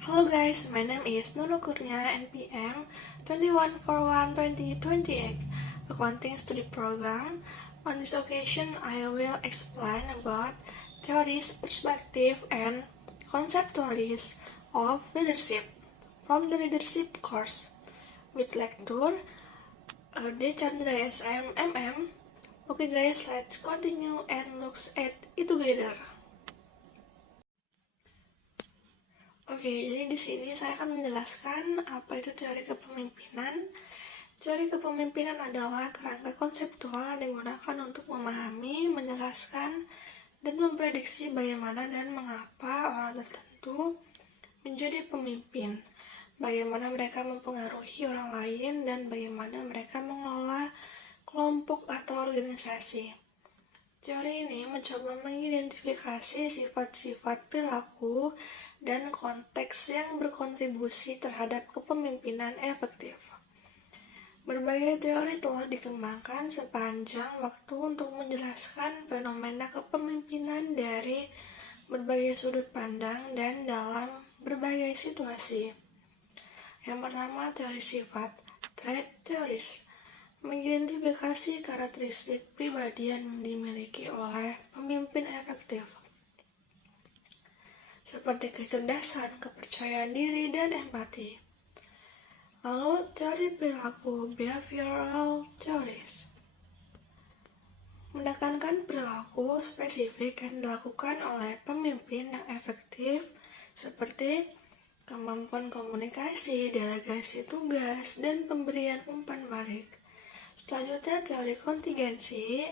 Hello guys, my name is Nurul Kurnia, NPM 2141-2028, Accounting Study Program. On this occasion, I will explain about theories, perspective, and conceptualities of leadership from the leadership course with lecturer D. Chandra SMMM. Okay guys, let's continue and look at it together. Oke, jadi di sini saya akan menjelaskan apa itu teori kepemimpinan. Teori kepemimpinan adalah kerangka konseptual yang digunakan untuk memahami, menjelaskan, dan memprediksi bagaimana dan mengapa orang tertentu menjadi pemimpin, bagaimana mereka mempengaruhi orang lain, dan bagaimana mereka mengelola kelompok atau organisasi. Teori ini mencoba mengidentifikasi sifat-sifat perilaku dan konteks yang berkontribusi terhadap kepemimpinan efektif. Berbagai teori telah dikembangkan sepanjang waktu untuk menjelaskan fenomena kepemimpinan dari berbagai sudut pandang dan dalam berbagai situasi. Yang pertama, teori sifat, trait theories, mengidentifikasi karakteristik pribadi yang dimiliki oleh pemimpin efektif, seperti kecerdasan, kepercayaan diri, dan empati. Lalu, teori perilaku, behavioral theories, menekankan perilaku spesifik yang dilakukan oleh pemimpin yang efektif, seperti kemampuan komunikasi, delegasi tugas, dan pemberian umpan balik. Selanjutnya, teori kontingensi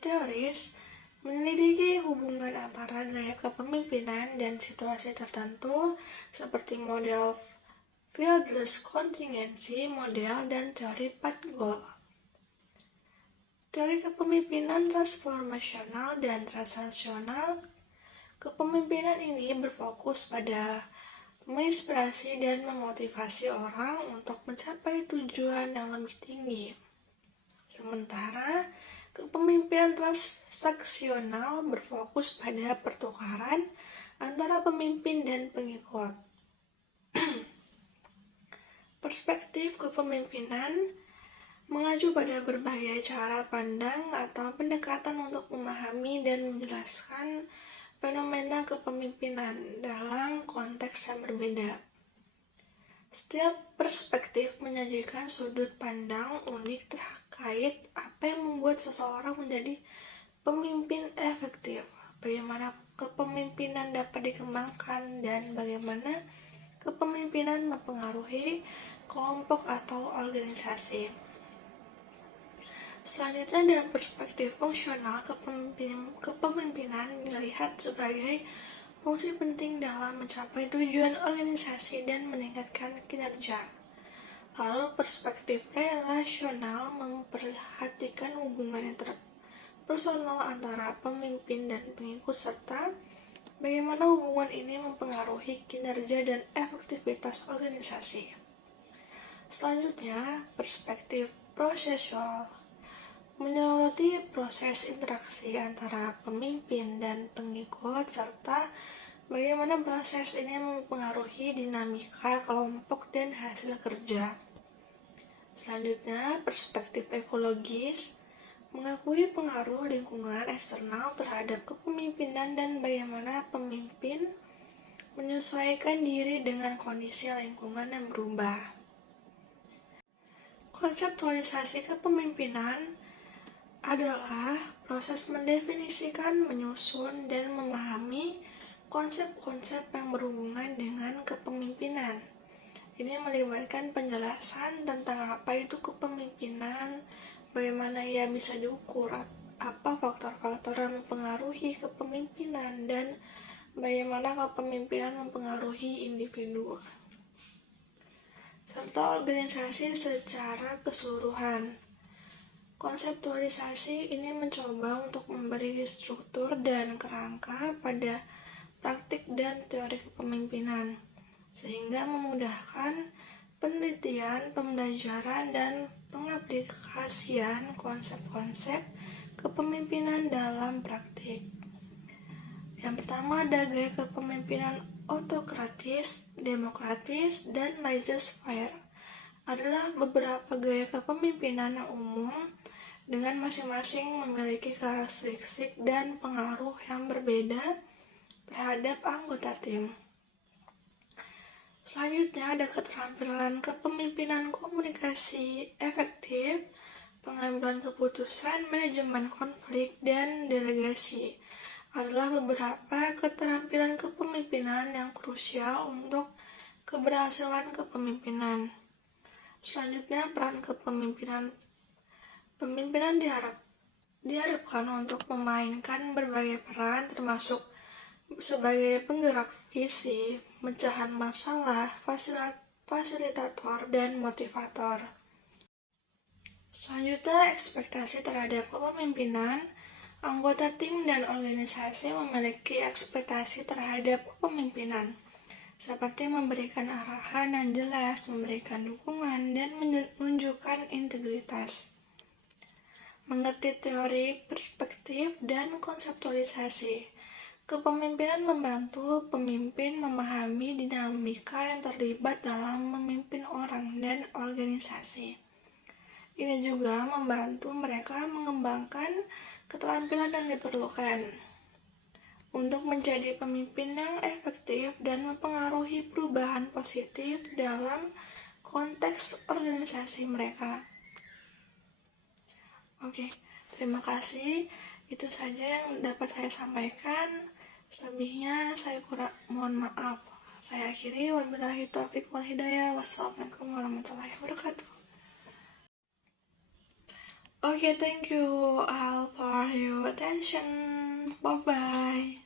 teoris, menyelidiki hubungan antara gaya kepemimpinan dan situasi tertentu seperti model fieldless contingency model dan teori Pat-Gould. Teori kepemimpinan transformasional dan transaksional. Kepemimpinan ini berfokus pada menginspirasi dan memotivasi orang untuk mencapai tujuan yang lebih tinggi. Sementara kepemimpinan transaksional berfokus pada pertukaran antara pemimpin dan pengikut. Perspektif kepemimpinan mengacu pada berbagai cara pandang atau pendekatan untuk memahami dan menjelaskan fenomena kepemimpinan dalam konteks yang berbeda. Setiap perspektif menyajikan sudut pandang unik terkait apa yang membuat seseorang menjadi pemimpin efektif, bagaimana kepemimpinan dapat dikembangkan, dan bagaimana kepemimpinan mempengaruhi kelompok atau organisasi. Selanjutnya, dalam perspektif fungsional, kepemimpinan dilihat sebagai fungsi penting dalam mencapai tujuan organisasi dan meningkatkan kinerja. Lalu, perspektif relasional memperhatikan hubungan interpersonal antara pemimpin dan pengikut serta bagaimana hubungan ini mempengaruhi kinerja dan efektivitas organisasi. Selanjutnya, perspektif prosesual menyoroti proses interaksi antara pemimpin dan pengikut serta bagaimana proses ini mempengaruhi dinamika kelompok dan hasil kerja. Selanjutnya, perspektif ekologis mengakui pengaruh lingkungan eksternal terhadap kepemimpinan dan bagaimana pemimpin menyesuaikan diri dengan kondisi lingkungan yang berubah. Konseptualisasi kepemimpinan adalah proses mendefinisikan, menyusun, dan memahami konsep-konsep yang berhubungan dengan kepemimpinan. Ini melibatkan penjelasan tentang apa itu kepemimpinan, bagaimana ia bisa diukur, apa faktor-faktor yang mempengaruhi kepemimpinan, dan bagaimana kepemimpinan mempengaruhi individu, serta organisasi secara keseluruhan. Konseptualisasi ini mencoba untuk memberi struktur dan kerangka pada praktik dan teori kepemimpinan, sehingga memudahkan penelitian, pembelajaran, dan pengaplikasian konsep-konsep kepemimpinan dalam praktik. Yang pertama ada gaya kepemimpinan autokratis, demokratis, dan laissez-faire. Adalah beberapa gaya kepemimpinan yang umum dengan masing-masing memiliki karakteristik dan pengaruh yang berbeda terhadap anggota tim. Selanjutnya ada keterampilan kepemimpinan komunikasi efektif, pengambilan keputusan, manajemen konflik, dan delegasi. Adalah beberapa keterampilan kepemimpinan yang krusial untuk keberhasilan kepemimpinan. Selanjutnya, peran kepemimpinan. Pemimpinan diharapkan untuk memainkan berbagai peran termasuk sebagai penggerak visi, pemecahan masalah, fasilitator, dan motivator. Selanjutnya, ekspektasi terhadap kepemimpinan. Anggota tim dan organisasi memiliki ekspektasi terhadap kepemimpinan, seperti memberikan arahan yang jelas, memberikan dukungan, dan menunjukkan integritas. Mengerti teori, perspektif, dan konseptualisasi. Kepemimpinan membantu pemimpin memahami dinamika yang terlibat dalam memimpin orang dan organisasi. Ini juga membantu mereka mengembangkan keterampilan yang diperlukan untuk menjadi pemimpin yang efektif dan mempengaruhi perubahan positif dalam konteks organisasi mereka. Oke, terima kasih. Itu saja yang dapat saya sampaikan. Selebihnya saya mohon maaf. Saya akhiri. Wabillahi taufiq wal hidayah. Wassalamualaikum warahmatullahi wabarakatuh. Okay, thank you all for your attention. Bye-bye.